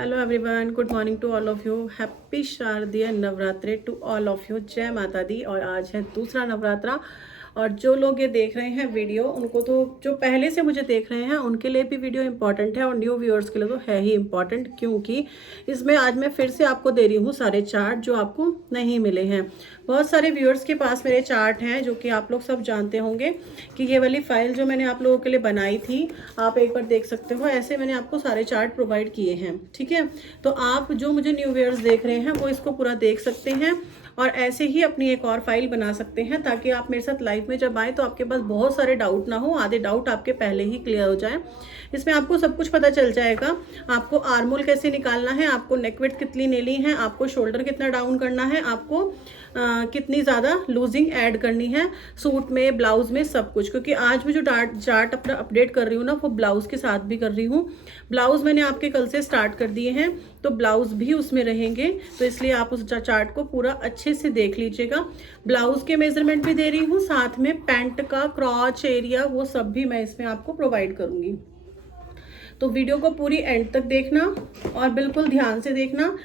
Hello everyone, good morning to all of you. Happy Sharadiya Navratri to all of you. जय माता दी। और आज है दूसरा नवरात्रा। और जो लोग ये देख रहे हैं वीडियो, उनको तो जो पहले से मुझे देख रहे हैं उनके लिए भी वीडियो इंपॉर्टेंट है और न्यू व्यूअर्स के लिए तो है ही इंपॉर्टेंट, क्योंकि इसमें आज मैं फिर से आपको दे रही हूँ सारे चार्ट जो आपको नहीं मिले हैं। बहुत सारे व्यूअर्स के पास मेरे चार्ट हैं जो कि आप लोग सब जानते होंगे कि ये वाली फाइल जो मैंने आप लोगों के लिए बनाई थी, आप एक बार देख सकते हो। ऐसे मैंने आपको सारे चार्ट प्रोवाइड किए हैं, ठीक है। तो आप जो मुझे न्यू व्यूअर्स देख रहे हैं वो इसको पूरा देख सकते हैं और ऐसे ही अपनी एक और फाइल बना सकते हैं, ताकि आप मेरे साथ लाइव में जब आए तो आपके पास बहुत सारे डाउट ना हो, आधे डाउट आपके पहले ही क्लियर हो जाए। इसमें आपको सब कुछ पता चल जाएगा। आपको आर्मोल कैसे निकालना है, आपको नेकविड्थ कितनी लेनी है, आपको शोल्डर कितना डाउन करना है, आपको कितनी ज़्यादा लूजिंग ऐड करनी है सूट में, ब्लाउज में, सब कुछ। क्योंकि आज मैं जो चार्ट अपना अपडेट कर रही हूँ ना, वो ब्लाउज के साथ भी कर रही हूँ। ब्लाउज मैंने आपके कल से स्टार्ट कर दिए हैं, तो ब्लाउज भी उसमें रहेंगे, तो इसलिए आप उस चार्ट को पूरा अच्छे से देख लीजिएगा। ब्लाउज के मेजरमेंट भी दे रही हूँ, साथ में पैंट का क्रॉच एरिया वो सब भी मैं इसमें आपको प्रोवाइड करूँगी। तो वीडियो को पूरी एंड तक देखना और बिल्कुल ध्यान से देखना।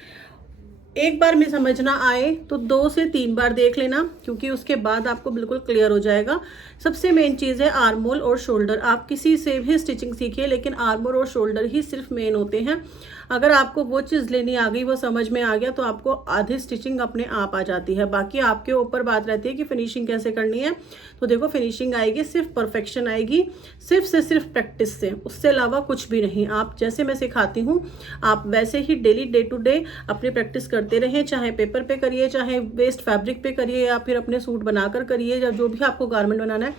एक बार में समझ ना आए तो 2 से 3 बार देख लेना, क्योंकि उसके बाद आपको बिल्कुल क्लियर हो जाएगा। सबसे मेन चीज़ है आर्मोल और शोल्डर। आप किसी से भी स्टिचिंग सीखिए, लेकिन आर्मोल और शोल्डर ही सिर्फ मेन होते हैं। अगर आपको वो चीज़ लेनी आ गई, वो समझ में आ गया, तो आपको आधी स्टिचिंग अपने आप आ जाती है। बाकी आपके ऊपर बात रहती है कि फिनिशिंग कैसे करनी है। तो देखो, फिनिशिंग आएगी, सिर्फ परफेक्शन आएगी सिर्फ से सिर्फ प्रैक्टिस से, उससे अलावा कुछ भी नहीं। आप जैसे मैं सिखाती हूँ आप वैसे ही डेली डे टू डे अपनी प्रैक्टिस करते रहें। चाहे पेपर पे करिए, चाहे वेस्ट फैब्रिक पे करिए, या फिर अपने सूट बनाकर करिए, या जो भी आपको गारमेंट बनाना है,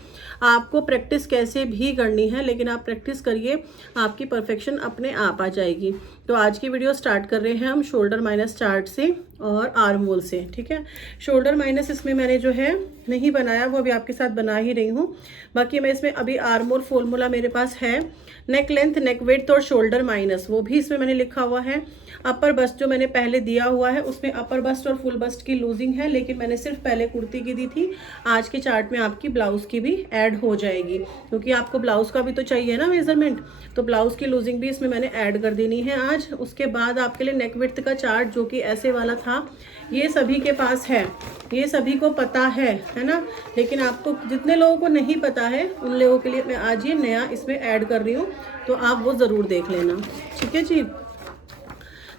आपको प्रैक्टिस कैसे भी करनी है, लेकिन आप प्रैक्टिस करिए, आपकी परफेक्शन अपने आप आ जाएगी। तो आज की वीडियो स्टार्ट कर रहे हैं हम शोल्डर माइनस चार्ट से और आर्मोल से, ठीक है। शोल्डर माइनस इसमें मैंने जो है नहीं बनाया, वो अभी आपके साथ बना ही रही हूँ। बाकी मैं इसमें अभी आर्मोल फॉर्मूला मेरे पास है। नेक लेंथ, नेक विड्थ और शोल्डर माइनस वो भी इसमें मैंने लिखा हुआ है। अपर बस्ट जो मैंने पहले दिया हुआ है, उसमें अपर बस्ट और फुल बस्ट की लूजिंग है, लेकिन मैंने सिर्फ पहले कुर्ती की दी थी। आज के चार्ट में आपकी ब्लाउज की भी ऐड हो जाएगी, क्योंकि आपको ब्लाउज का भी तो चाहिए ना मेजरमेंट। तो ब्लाउज की लूजिंग भी इसमें मैंने ऐड कर देनी है आज। उसके बाद आपके लिए नेक विड्थ का चार्ट, जो कि ऐसे वाला था, ये सभी के पास है, ये सभी को पता है ना। लेकिन आपको, जितने लोगों को नहीं पता है, उन लोगों के लिए मैं आज ये नया इसमें ऐड कर रही हूँ, तो आप वो ज़रूर देख लेना, ठीक है जी।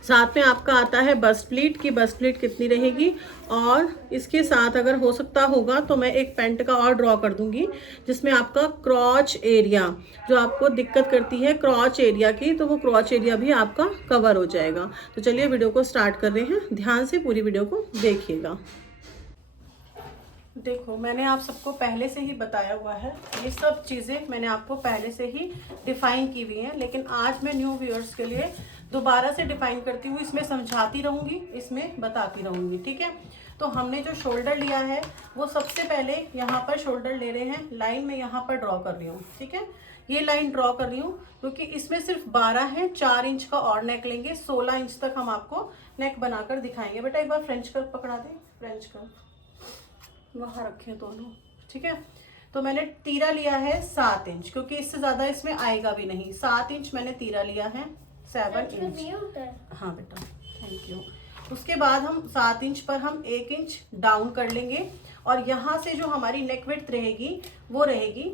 साथ में आपका आता है बस्ट प्लीट की बस्ट प्लीट कितनी रहेगी, और इसके साथ अगर हो सकता होगा तो मैं एक पैंट का और ड्रॉ कर दूंगी, जिसमें आपका क्रॉच एरिया, जो आपको दिक्कत करती है क्रॉच एरिया की, तो वो क्रॉच एरिया भी आपका कवर हो जाएगा। तो चलिए वीडियो को स्टार्ट कर रहे हैं, ध्यान से पूरी वीडियो को देखिएगा। देखो, मैंने आप सबको पहले से ही बताया हुआ है, ये सब चीज़ें मैंने आपको पहले से ही डिफाइन की हुई हैं, लेकिन आज मैं न्यू व्यूअर्स के लिए दोबारा से डिफाइन करती हूँ। इसमें समझाती रहूँगी, इसमें बताती रहूँगी, ठीक है। तो हमने जो शोल्डर लिया है, वो सबसे पहले यहाँ पर शोल्डर ले रहे हैं, लाइन में यहाँ पर ड्रॉ कर रही हूँ, ठीक है। ये लाइन ड्रॉ कर रही हूँ क्योंकि इसमें सिर्फ 12 है, 4 इंच का और नेक लेंगे, 16 इंच तक हम आपको नेक बनाकर दिखाएंगे। बेटा एक बार फ्रेंच कर्व पकड़ा दें, फ्रेंच कर्व वहाँ रखे दोनों, ठीक है। तो मैंने तीरा लिया है 7 इंच, क्योंकि इससे ज़्यादा इसमें आएगा भी नहीं। 7 इंच मैंने तीरा लिया है, 7 इंच। हाँ बेटा, थैंक यू। उसके बाद हम 7 इंच पर हम 1 इंच डाउन कर लेंगे, और यहाँ से जो हमारी नेक विड्थ रहेगी वो रहेगी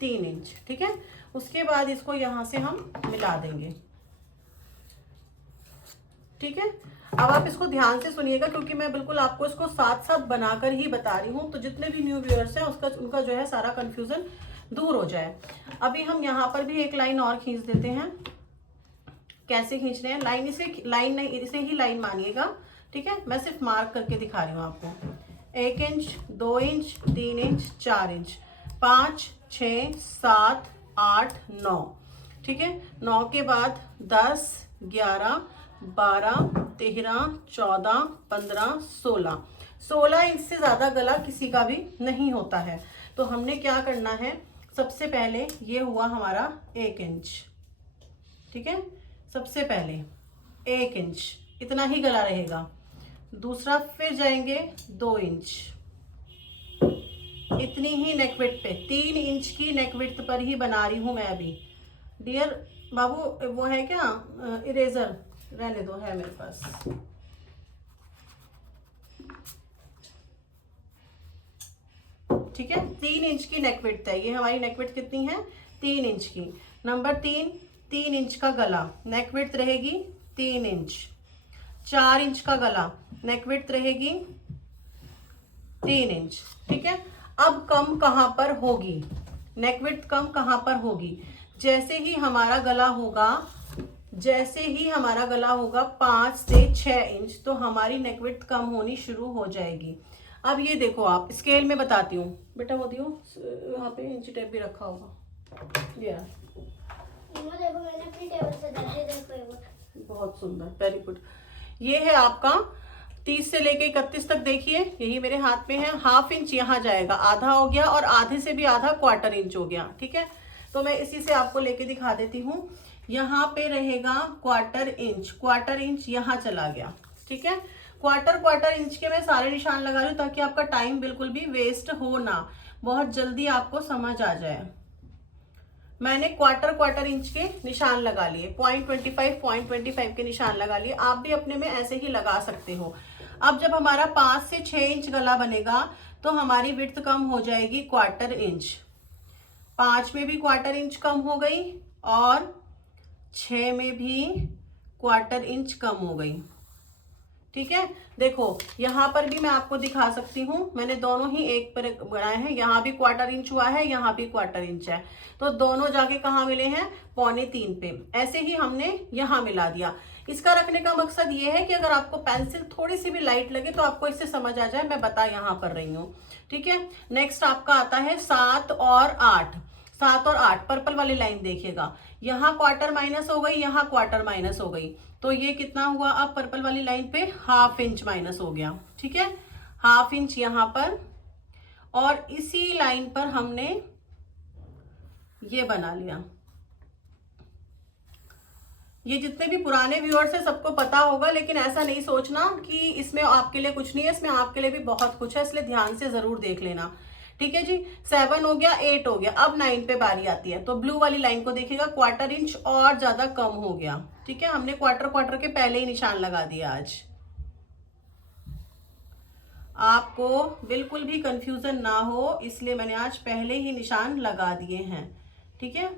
3 इंच, ठीक है। उसके बाद इसको यहाँ से हम मिला देंगे, ठीक है। अब आप इसको ध्यान से सुनिएगा, क्योंकि मैं बिल्कुल आपको इसको साथ साथ बनाकर ही बता रही हूँ, तो जितने भी न्यू व्यूअर्स हैं उनका जो है सारा कंफ्यूजन दूर हो जाए। अभी हम यहाँ पर भी एक लाइन और खींच देते हैं। कैसे खींचने हैं लाइन, इसे लाइन नहीं, इसे ही लाइन मानिएगा, ठीक है। मैं सिर्फ मार्क करके दिखा रही हूँ आपको। 1 इंच, 2 इंच, 3 इंच, 4 इंच, 5, 6, 7, 8, 9, ठीक है। 9 के बाद 10, 11, 12, 13, 14, 15, 16 इंच से ज़्यादा गला किसी का भी नहीं होता है। तो हमने क्या करना है, सबसे पहले ये हुआ हमारा 1 इंच, ठीक है। सबसे पहले 1 इंच, इतना ही गला रहेगा। दूसरा फिर जाएंगे 2 इंच, इतनी ही नेक विड्थ पे, 3 इंच की नेक विड्थ पर ही बना रही हूँ मैं अभी। डियर बाबू, वो है क्या इरेजर, रहने दो, है मेरे पास। ठीक है, 3 इंच की नेक विड्थ है ये। हमारी नेक विड्थ कितनी है? 3 इंच की। नंबर 3, 3 इंच का गला, नेक विड्थ रहेगी 3 इंच। 4 इंच का गला, नेक विड्थ रहेगी 3 इंच। ठीक है, अब कम कहाँ पर होगी? नेक विड्थ कम कहाँ पर होगी? जैसे ही हमारा गला होगा, जैसे ही हमारा गला होगा 5 से 6 इंच, तो हमारी नेक विड्थ कम होनी शुरू हो जाएगी। अब ये देखो, आप स्केल में बताती हूँ बेटा, वो दियो वहाँ पे इंची टेप भी रखा होगा। ये देखो मैंने अपनी टेबल से देखो, बहुत सुंदर, वेरी गुड। ये है आपका 30 से लेके 31 तक। देखिए यही मेरे हाथ में है। ½ इंच यहाँ जाएगा, आधा हो गया, और आधे से भी आधा ¼ इंच हो गया। ठीक है, तो मैं इसी से आपको लेके दिखा देती हूँ। यहाँ पे रहेगा ¼ इंच यहाँ चला गया। ठीक है, ¼ इंच के मैं सारे निशान लगा रही हूँ ताकि आपका टाइम बिल्कुल भी वेस्ट हो ना, बहुत जल्दी आपको समझ आ जाए। मैंने ¼ इंच के निशान लगा लिए, 0.25 के निशान लगा लिए। आप भी अपने में ऐसे ही लगा सकते हो। अब जब हमारा 5 से 6 इंच गला बनेगा तो हमारी विड्थ कम हो जाएगी ¼ इंच। 5 में भी ¼ इंच कम हो गई और 6 में भी ¼ इंच कम हो गई। ठीक है, देखो यहाँ पर भी मैं आपको दिखा सकती हूँ, मैंने दोनों ही एक पर बनाए हैं। यहाँ भी ¼ इंच हुआ है, यहाँ भी ¼ इंच है, तो दोनों जाके कहाँ मिले हैं? 2.25 पे। ऐसे ही हमने यहाँ मिला दिया। इसका रखने का मकसद ये है कि अगर आपको पेंसिल थोड़ी सी भी लाइट लगे तो आपको इससे समझ आ जाए, मैं बता यहाँ पर रही हूँ। ठीक है, नेक्स्ट आपका आता है 7 और 8। 7 और 8 पर्पल वाली लाइन देखिएगा, यहाँ ¼ माइनस हो गई, यहाँ ¼ माइनस हो गई, तो ये कितना हुआ? अब पर्पल वाली लाइन पे ½ इंच माइनस हो गया। ठीक है, ½ इंच यहाँ पर, और इसी लाइन पर हमने ये बना लिया। ये जितने भी पुराने व्यूअर्स हैं सबको पता होगा, लेकिन ऐसा नहीं सोचना कि इसमें आपके लिए कुछ नहीं है, इसमें आपके लिए भी बहुत कुछ है, इसलिए ध्यान से जरूर देख लेना। ठीक है जी, 7 हो गया, 8 हो गया, अब 9 पे बारी आती है। तो ब्लू वाली लाइन को देखिएगा, ¼ इंच और ज्यादा कम हो गया। ठीक है, हमने क्वार्टर के पहले ही निशान लगा दिया। आज आपको बिल्कुल भी कंफ्यूजन ना हो, इसलिए मैंने आज पहले ही निशान लगा दिए हैं। ठीक है,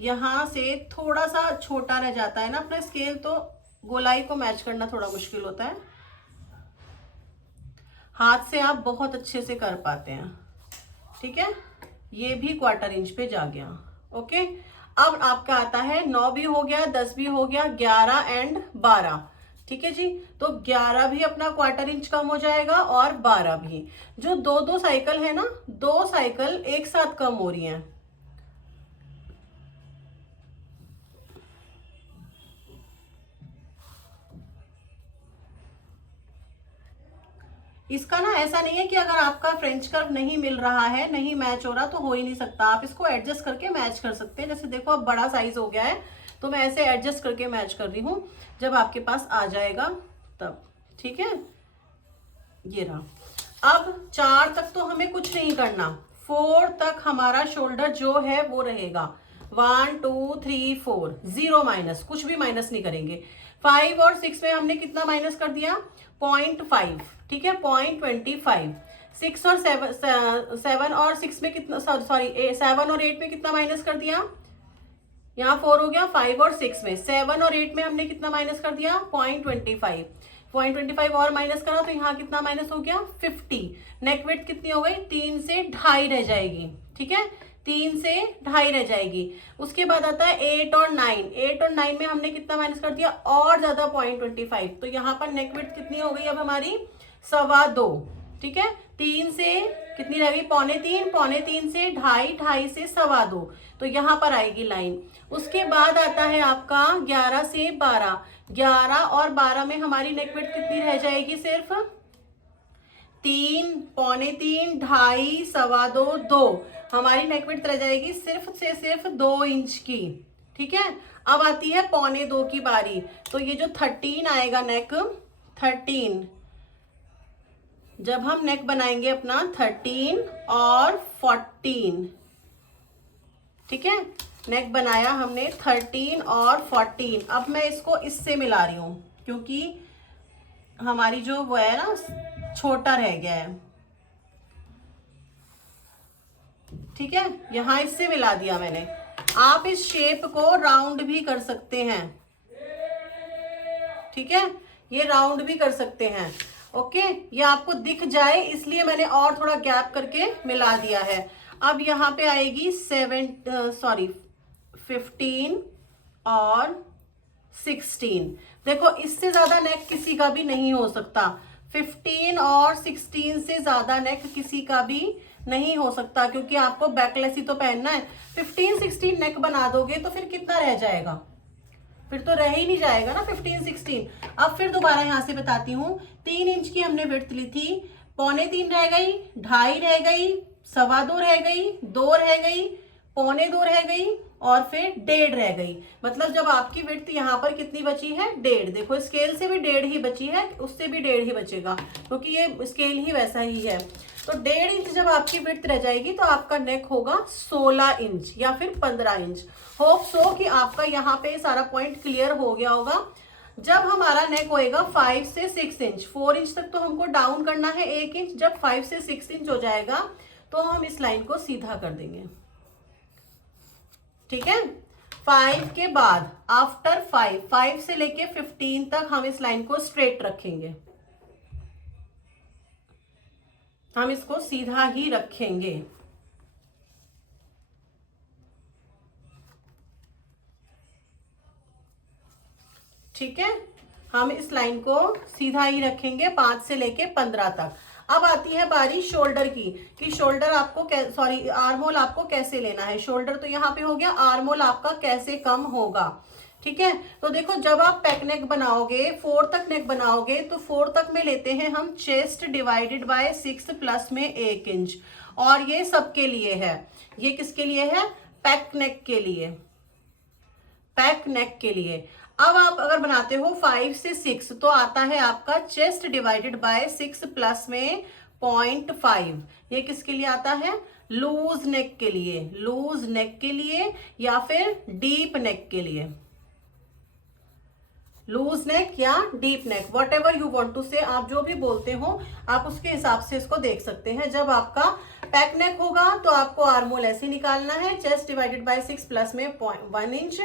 यहां से थोड़ा सा छोटा रह जाता है ना अपना स्केल, तो गोलाई को मैच करना थोड़ा मुश्किल होता है। हाथ से आप बहुत अच्छे से कर पाते हैं। ठीक है, ये भी ¼ इंच पे जा गया। ओके, अब आपका आता है 9 भी हो गया, 10 भी हो गया, 11 एंड 12। ठीक है जी, तो 11 भी अपना ¼ इंच कम हो जाएगा और 12 भी। जो दो साइकिल है ना, 2 साइकिल एक साथ कम हो रही हैं। इसका ना ऐसा नहीं है कि अगर आपका फ्रेंच कर्व नहीं मिल रहा है, नहीं मैच हो रहा, तो हो ही नहीं सकता। आप इसको एडजस्ट करके मैच कर सकते हैं। जैसे देखो अब बड़ा साइज हो गया है, तो मैं ऐसे एडजस्ट करके मैच कर रही हूँ, जब आपके पास आ जाएगा तब। ठीक है, ये रहा। अब 4 तक तो हमें कुछ नहीं करना, 4 तक हमारा शोल्डर जो है वो रहेगा। 1 2 3 4, 0 माइनस, कुछ भी माइनस नहीं करेंगे। 5 और 6 में हमने कितना माइनस कर दिया? 0.5। ठीक है, 0.25। 6 और 7 और 6 में कितना, सॉरी 7 और 8 में कितना माइनस कर दिया? यहाँ 4 हो गया। 5 और 6 में, 7 और 8 में हमने कितना माइनस कर दिया? 0.25। 0.25 और माइनस करा तो यहाँ कितना माइनस हो गया? 50। नेक विड्थ कितनी हो गई? 3 से 2.5 रह जाएगी। ठीक है, 3 से 2.5 रह जाएगी। उसके बाद आता है 8 और 9। 8 और 9 में हमने कितना माइनस कर दिया? और ज्यादा 0.25। तो यहाँ पर नेक विड्थ कितनी हो गई अब हमारी? 2.25। ठीक है, 3 से कितनी रह गई? 3.25। 3.25 से 2.5, 2.5 से 2.25, तो यहाँ पर आएगी लाइन। उसके बाद आता है आपका 11 से 12। 11 और 12 में हमारी नेक विड्थ कितनी रह जाएगी? सिर्फ 3, 3.25, 2.5, 2.25, 2। हमारी नेक विड्थ रह जाएगी सिर्फ से सिर्फ 2 इंच की। ठीक है, अब आती है 2.25 की बारी। तो ये जो 13 आएगा नेक, 13, जब हम नेक बनाएंगे अपना 13 और 14। ठीक है, नेक बनाया हमने 13 और 14। अब मैं इसको इससे मिला रही हूँ क्योंकि हमारी जो वो है ना छोटा रह गया है। ठीक है, यहाँ इससे मिला दिया मैंने। आप इस शेप को राउंड भी कर सकते हैं। ठीक है, ये राउंड भी कर सकते हैं। ओके, ये आपको दिख जाए इसलिए मैंने और थोड़ा गैप करके मिला दिया है। अब यहाँ पे आएगी 15 और 16। देखो इससे ज्यादा नेक किसी का भी नहीं हो सकता। 15 और 16 से ज्यादा नेक किसी का भी नहीं हो सकता क्योंकि आपको बैकलेस ही तो पहनना है। 15-16 नेक बना दोगे तो फिर कितना रह जाएगा, फिर तो रह ही नहीं जाएगा ना 15-16। अब फिर दोबारा यहां से बताती हूँ। 3 इंच की हमने विड्थ ली थी, 3.25 रह गई, 2.5 रह गई, 2.25 रह गई, 2 रह गई, 2.25 रह गई और फिर 1.5 रह गई। मतलब जब आपकी विड्थ यहाँ पर कितनी बची है, 1.5। देखो स्केल से भी 1.5 ही बची है, उससे भी 1.5 ही बचेगा क्योंकि ये स्केल ही वैसा ही है। तो 1.5 इंच जब आपकी विड्थ रह जाएगी तो आपका नेक होगा 16 इंच या फिर 15 इंच। होप सो कि आपका यहाँ पे सारा पॉइंट क्लियर हो गया होगा। जब हमारा नेक होएगा 5 से 6 इंच, 4 इंच तक तो हमको डाउन करना है 1 इंच। जब 5 से 6 इंच हो जाएगा तो हम इस लाइन को सीधा कर देंगे। ठीक है, 5 के बाद आफ्टर 5 से लेके 15 तक हम इस लाइन को स्ट्रेट रखेंगे। हम इसको सीधा ही रखेंगे। ठीक है, हम इस लाइन को सीधा ही रखेंगे 5 से लेके 15 तक। अब आती है बारी शोल्डर की कि शोल्डर आपको आर्मोल आपको कैसे लेना है। शोल्डर तो यहाँ पे हो गया, आर्मोल आपका कैसे कम होगा। ठीक है, तो देखो जब आप पैक नेक बनाओगे, 4 तक नेक बनाओगे तो 4 तक में लेते हैं हम चेस्ट डिवाइडेड बाय 6 प्लस में 1 इंच। और ये सबके लिए है, ये किसके लिए है, पैक नेक के लिए, पैक नेक के लिए। अब आप अगर बनाते हो 5 से 6 तो आता है आपका चेस्ट डिवाइडेड बाय 6 प्लस में 0.5। ये किसके लिए आता है, लूज नेक के लिए, लूज नेक के लिए या फिर डीप नेक के लिए। लूज नेक या deep neck, whatever you want to say, आप जो भी बोलते हो आप उसके हिसाब से इसको देख सकते हैं। जब आपका पैक नेक होगा तो आपको आर्मोल ऐसे निकालना है, चेस्ट डिवाइडेड बाय 6 प्लस में 1 इंच।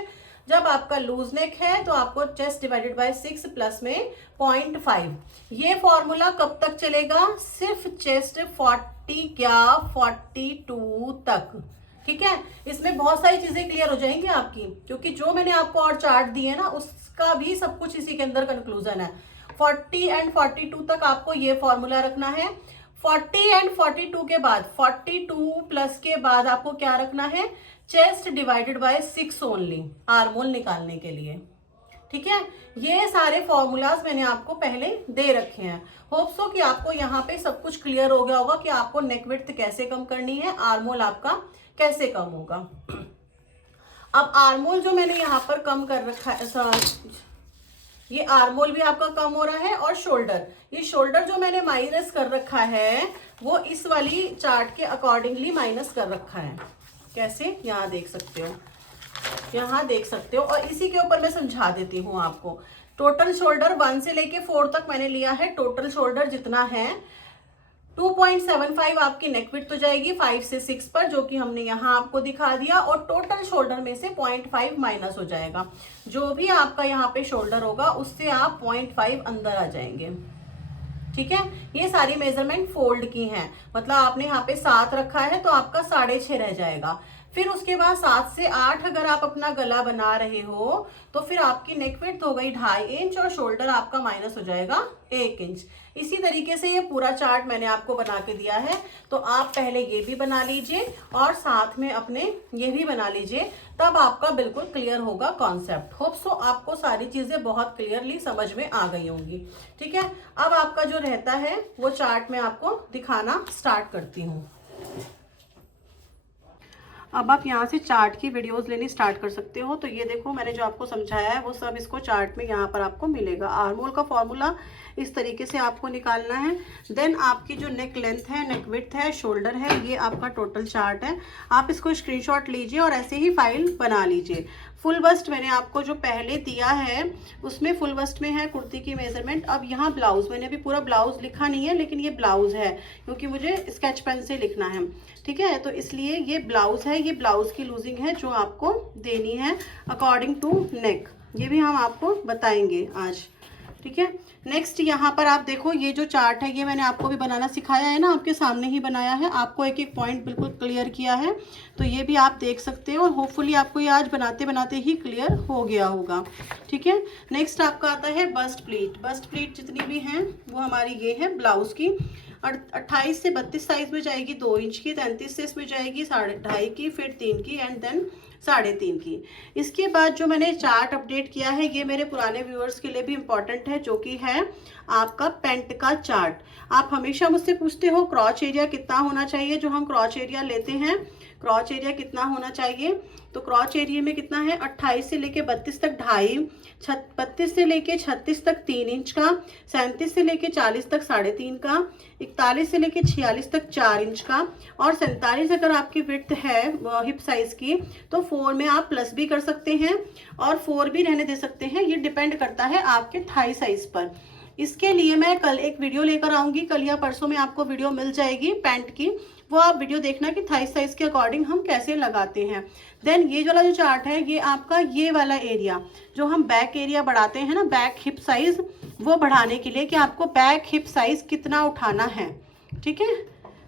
जब आपका लूज नेक है तो आपको चेस्ट डिवाइडेड बाय 6 प्लस में 0.5। ये फॉर्मूला कब तक चलेगा, सिर्फ चेस्ट 40 या 42 तक। ठीक है, इसमें बहुत सारी चीजें क्लियर हो जाएंगी आपकी क्योंकि जो मैंने आपको और चार्ट दिए ना उसका भी सब कुछ इसी के अंदर कंक्लूजन है। 40 एंड 42 तक आपको ये फॉर्मूला रखना है। 40 एंड 42 के बाद 42 प्लस के बाद आपको क्या रखना है, चेस्ट डिवाइडेड बाय 6 ओनली, आर्मोल निकालने के लिए। ठीक है, ये सारे फॉर्मूलाज मैंने आपको पहले दे रखे हैं। होप सो कि आपको यहाँ पे सब कुछ क्लियर हो गया होगा कि आपको नेक विड्थ कैसे कम करनी है, आर्मोल आपका कैसे कम होगा। अब आर्मोल जो मैंने यहाँ पर कम कर रखा है, ये आर्मोल भी आपका कम हो रहा है और शोल्डर, ये शोल्डर जो मैंने माइनस कर रखा है वो इस वाली चार्ट के अकॉर्डिंगली माइनस कर रखा है। कैसे, यहाँ देख सकते हो, यहाँ देख सकते हो। और इसी के ऊपर मैं समझा देती हूँ आपको। टोटल शोल्डर 1 से लेके 4 तक मैंने लिया है। टोटल शोल्डर जितना है 2.75 आपकी नेक विड्थ हो जाएगी 5 से 6 पर, जो कि हमने यहाँ आपको दिखा दिया। और टोटल शोल्डर में से 0.5 माइनस हो जाएगा। जो भी आपका यहाँ पे शोल्डर होगा उससे आप 0.5 अंदर आ जाएंगे। ठीक है, ये सारी मेजरमेंट फोल्ड की हैं। मतलब आपने यहाँ पे 7 रखा है तो आपका 6.5 रह जाएगा। फिर उसके बाद 7 से 8 अगर आप अपना गला बना रहे हो तो फिर आपकी नेक विड्थ हो गई 2.5 इंच और शोल्डर आपका माइनस हो जाएगा 1 इंच। इसी तरीके से ये पूरा चार्ट मैंने आपको बना के दिया है, तो आप पहले ये भी बना लीजिए और साथ में अपने ये भी बना लीजिए, तब आपका बिल्कुल क्लियर होगा कॉन्सेप्ट। होप सो आपको सारी चीजें बहुत क्लियरली समझ में आ गई होंगी। ठीक है, अब आपका जो रहता है वो चार्ट मैं आपको दिखाना स्टार्ट करती हूँ। अब आप यहाँ से चार्ट की वीडियोस लेनी स्टार्ट कर सकते हो। तो ये देखो मैंने जो आपको समझाया है वो सब इसको चार्ट में यहाँ पर आपको मिलेगा। आर्म होल का फॉर्मूला इस तरीके से आपको निकालना है। देन आपकी जो नेक लेंथ है, नेक विड्थ है, शोल्डर है, ये आपका टोटल चार्ट है। आप इसको स्क्रीनशॉट लीजिए और ऐसे ही फाइल बना लीजिए। फुल बस्ट मैंने आपको जो पहले दिया है उसमें फुल बस्ट में है कुर्ती की मेजरमेंट। अब यहाँ ब्लाउज, मैंने अभी पूरा ब्लाउज लिखा नहीं है लेकिन ये ब्लाउज है क्योंकि मुझे स्केच पेन से लिखना है, ठीक है। तो इसलिए ये ब्लाउज है, ये ब्लाउज की लूजिंग है जो आपको देनी है अकॉर्डिंग टू नेक। ये भी हम आपको बताएंगे आज, ठीक है। नेक्स्ट यहाँ पर आप देखो ये जो चार्ट है ये मैंने आपको भी बनाना सिखाया है ना, आपके सामने ही बनाया है, आपको एक एक पॉइंट बिल्कुल क्लियर किया है। तो ये भी आप देख सकते हो और होपफुली आपको ये आज बनाते बनाते ही क्लियर हो गया होगा, ठीक है। नेक्स्ट आपका आता है बस्ट प्लीट। बस्ट प्लीट जितनी भी हैं वो हमारी ये है ब्लाउज की। 28 से 32 साइज में जाएगी 2 इंच की, 33 से इसमें जाएगी 2.5 की, फिर 3 की एंड देन 3.5 की। इसके बाद जो मैंने चार्ट अपडेट किया है ये मेरे पुराने व्यूअर्स के लिए भी इम्पॉर्टेंट है, जो कि है आपका पैंट का चार्ट। आप हमेशा मुझसे पूछते हो क्रॉच एरिया कितना होना चाहिए। जो हम क्रॉच एरिया लेते हैं, क्रॉच एरिया कितना होना चाहिए, तो क्रॉच एरिया में कितना है 28 से लेके 32 तक 2.5, 32 से लेके 36 तक 3 इंच का, 37 से लेके 40 तक 3.5 का, 41 से लेके 46 तक 4 इंच का, और 47 अगर आपकी विड्थ है हिप साइज की तो 4 में आप प्लस भी कर सकते हैं और 4 भी रहने दे सकते हैं। ये डिपेंड करता है आपके थाई साइज पर। इसके लिए मैं कल एक वीडियो लेकर आऊंगी, कल या परसों में आपको वीडियो मिल जाएगी पैंट की, वो आप वीडियो देखना कि थाई साइज के अकॉर्डिंग हम कैसे लगाते हैं। देन ये वाला जो चार्ट है ये आपका ये वाला एरिया जो हम बैक एरिया बढ़ाते हैं ना, बैक हिप साइज, वो बढ़ाने के लिए कि आपको बैक हिप साइज कितना उठाना है, ठीक है।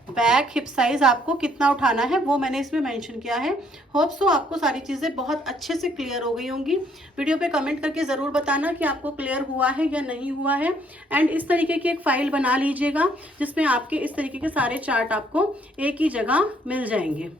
बैक हिप साइज आपको कितना उठाना है वो मैंने इसमें मेंशन किया है। होप सो आपको सारी चीज़ें बहुत अच्छे से क्लियर हो गई होंगी। वीडियो पे कमेंट करके ज़रूर बताना कि आपको क्लियर हुआ है या नहीं हुआ है। एंड इस तरीके की एक फाइल बना लीजिएगा जिसमें आपके इस तरीके के सारे चार्ट आपको एक ही जगह मिल जाएंगे,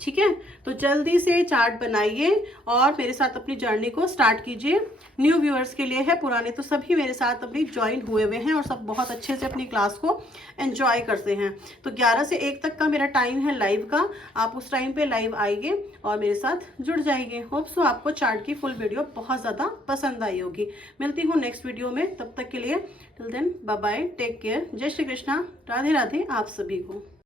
ठीक है। तो जल्दी से चार्ट बनाइए और मेरे साथ अपनी जर्नी को स्टार्ट कीजिए। न्यू व्यूअर्स के लिए है, पुराने तो सभी मेरे साथ अपनी ज्वाइन हुए हुए हैं और सब बहुत अच्छे से अपनी क्लास को एंजॉय करते हैं। तो 11 से 1 तक का मेरा टाइम है लाइव का, आप उस टाइम पे लाइव आइए और मेरे साथ जुड़ जाइए। होप सो आपको चार्ट की फुल वीडियो बहुत ज़्यादा पसंद आई होगी। मिलती हूँ नेक्स्ट वीडियो में, तब तक के लिए till then bye bye, take care, जय श्री कृष्णा, राधे राधे आप सभी को।